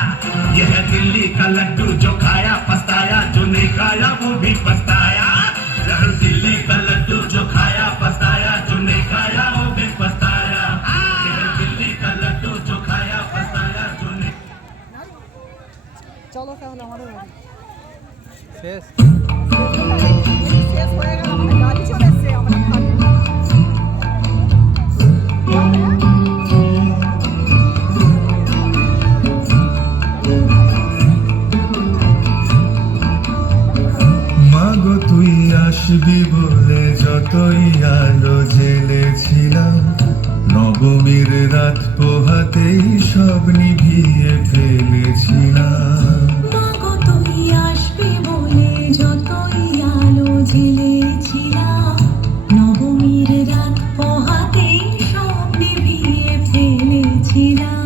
यह दिल्ली का लड्डू जो खाया पछताया, जो नहीं खाया वो भी पछताया। यह दिल्ली का लड्डू जो खाया पछताया, जो नहीं खाया वो भी पछताया। यह दिल्ली का लड्डू जो खाया पछताया, जो नहीं। চলো তাহলে আমাদের বাড়ি শেষ হয়ে গেল, আমাদের গাড়ি চলে এসছে, আমরা খাবো। মাগো তুই আসবি বলে যতই আলো জেলেছিলাম, নবমীর রাত পোহাতেই সব নিভিয়ে ফেলেছিলাম। মাগো তুই আসবি বলে যতই আলো জ্বেলেছিলাম, নবমীর রাত পোহাতেই সব নিভিয়ে ফেলেছিলাম।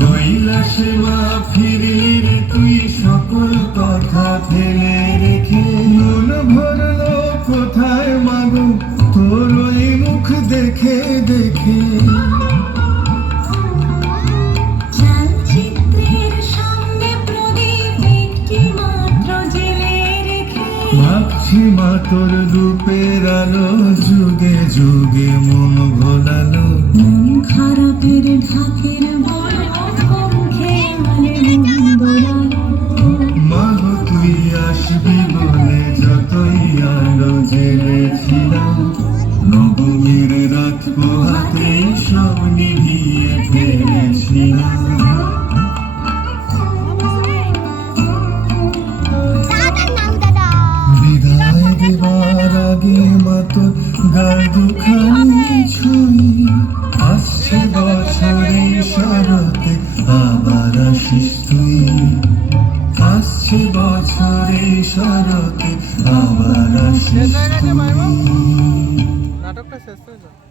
কৈলাসে মা ফিরলি রে তুই সকল কথা ফেলে রেখে, মন ভরলো কোথায় মাগো তোর ওই মুখ দেখে দেখে। চালচিত্রের সামনে প্রদীপ একটি মাত্র জ্বেলে রেখে, ভাবছি মা তোর রূপের আলো যুগে যুগে মন ভোলালো। মন খারাপের ঢাকের বড় খেয়ালে মন দোলালো। মাগো তুই আসবি বলে যতই আলো জেলেছিলাম, নবমীর রাত পোহাতে সব নিভিয়ে ফেলেছিলাম। বিদায় দেবার আগে মা তোর গায়ে দুখানি ছুঁই, আসছে বছরে শরতে আবার আসিস তুই। আসছে বছরে শরতে আবার আসিস তুই। নাটকটা শেষ হয়ে যাবে।